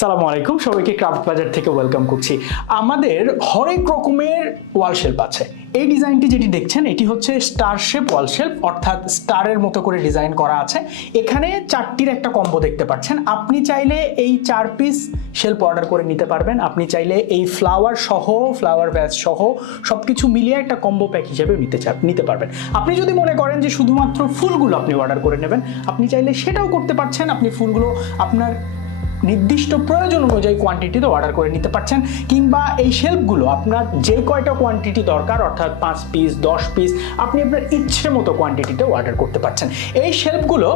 সালামু আলাইকুম, সবাইকে ক্রাফট বাজার থেকে ওয়েলকাম করছি। আমাদের হরেক রকমের ওয়াল শেলফ আছে। এই ডিজাইনটি যেটি দেখছেন এটি হচ্ছে স্টার শেপ ওয়াল শেলফ, অর্থাৎ স্টারের মতো করে ডিজাইন করা আছে। এখানে চারটির একটা কম্বো দেখতে পাচ্ছেন। আপনি চাইলে এই 4 পিস শেলফ অর্ডার করে নিতে পারবেন। আপনি চাইলে এই ফ্লাওয়ার সহ, ফ্লাওয়ার ভ্যাস সহ সবকিছু মিলিয়ে একটা কম্বো প্যাক হিসেবে নিতে পারবেন। আপনি যদি মনে করেন যে শুধুমাত্র ফুলগুলো আপনি অর্ডার করে নেবেন, আপনি চাইলে সেটাও করতে পারছেন। আপনি ফুলগুলো আপনার নির্দিষ্ট প্রয়োজন অনুযায়ী কোয়ান্টিটিতে অর্ডার করে নিতে পারছেন, কিংবা এই শেলফগুলো আপনার যে কয়টা কোয়ান্টিটি দরকার, অর্থাৎ 5 পিস 10 পিস, আপনি আপনার ইচ্ছে মতো কোয়ান্টিটিতে অর্ডার করতে পারছেন। এই শেলফগুলো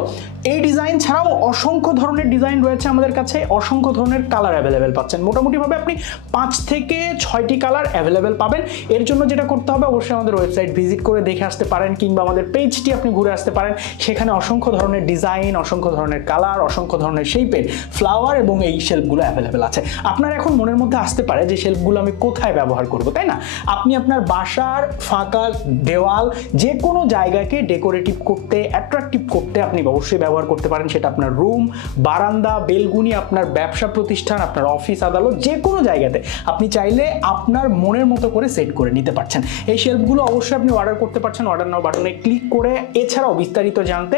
এই ডিজাইন ছাড়াও অসংখ্য ধরনের ডিজাইন রয়েছে আমাদের কাছে, অসংখ্য ধরনের কালার অ্যাভেলেবেল পাচ্ছেন। মোটামুটিভাবে আপনি 5 থেকে 6টি কালার অ্যাভেলেবেল পাবেন। এর জন্য যেটা করতে হবে, অবশ্যই আমাদের ওয়েবসাইট ভিজিট করে দেখে আসতে পারেন, কিংবা আমাদের পেজটি আপনি ঘুরে আসতে পারেন। সেখানে অসংখ্য ধরনের ডিজাইন, অসংখ্য ধরনের কালার, অসংখ্য ধরনের শেপের ফ্লাওয়ার এবং এই শেলফগুলো অ্যাভেলেবেল আছে। আপনার এখন মনের মধ্যে আসতে পারে যে শেলফগুলো আমি কোথায় ব্যবহার করব, তাই না? আপনি আপনার বাসার ফাঁকা দেওয়াল, যে কোনো জায়গাকে ডেকোরেটিভ করতে, অ্যাট্রাকটিভ করতে আপনি অবশ্যই ব্যবহার করতে পারেন। সেটা আপনার রুম, বারান্দা, বেলকুনি, আপনার ব্যবসা প্রতিষ্ঠান, আপনার অফিস আদালত, যে কোনো জায়গাতে আপনি চাইলে আপনার মনের মতো করে সেট করে নিতে পারছেন। এই শেলফগুলো অবশ্যই আপনি অর্ডার করতে পারছেন। অর্ডার নাও বাটনে ক্লিক করে। এছাড়াও বিস্তারিত জানতে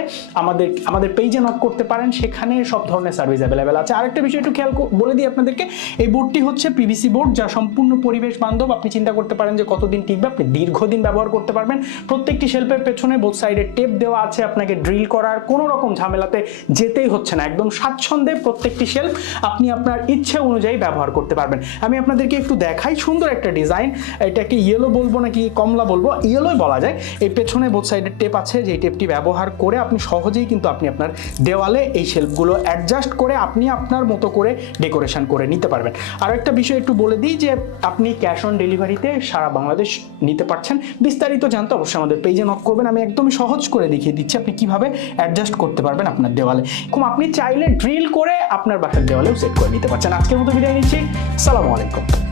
আমাদের পেজে নক করতে পারেন, সেখানে সব ধরনের সার্ভিস অ্যাভেলেবেল আছে। আরেকটা বিষয় একটু খেয়াল বলে দিই আপনাদেরকে, এই বোর্ডটি হচ্ছে পিভিসি বোর্ড, যা সম্পূর্ণ পরিবেশ বান্ধব। আপনি চিন্তা করতে পারেন যে কতদিন টিকবে, আপনি দীর্ঘদিন ব্যবহার করতে পারবেন। প্রত্যেকটি শেলফের পেছনে বোথ সাইডে টেপ দেওয়া আছে, আপনাকে ড্রিল করার কোনো রকম ঝামেলাতে যেতেই হচ্ছে না। একদম স্বাচ্ছন্দ্যে প্রত্যেকটি শেলফ আপনি আপনার ইচ্ছে অনুযায়ী ব্যবহার করতে পারবেন। আমি আপনাদেরকে একটু দেখাই, সুন্দর একটা ডিজাইন। এটাকে ইয়েলো বলবো নাকি কমলা বলবো, ইয়েলোই বলা যায়। এই পেছনে বোথ সাইডে টেপ আছে, যে টেপটি ব্যবহার করে আপনি সহজেই কিন্তু আপনি আপনার দেওয়ালে এই শেলফগুলো অ্যাডজাস্ট করে আপনি আপনার মতো করে ডেকোরেশন করে নিতে পারবেন। আর একটা বিষয় একটু বলে দিই যে আপনি ক্যাশ অন ডেলিভারিতে সারা বাংলাদেশ নিতে পারছেন। বিস্তারিত জানতে অবশ্যই আমাদের পেজে নক করবেন। আমি একদমই সহজ করে দেখিয়ে দিচ্ছি আপনি কিভাবে অ্যাডজাস্ট করতে পারবেন আপনার দেওয়ালে। আপনি চাইলে ড্রিল করে আপনার বাসার দেওয়ালেও সেট করে নিতে পারছেন। আজকের মতো বিদায় নিচ্ছি। আসসালামু আলাইকুম।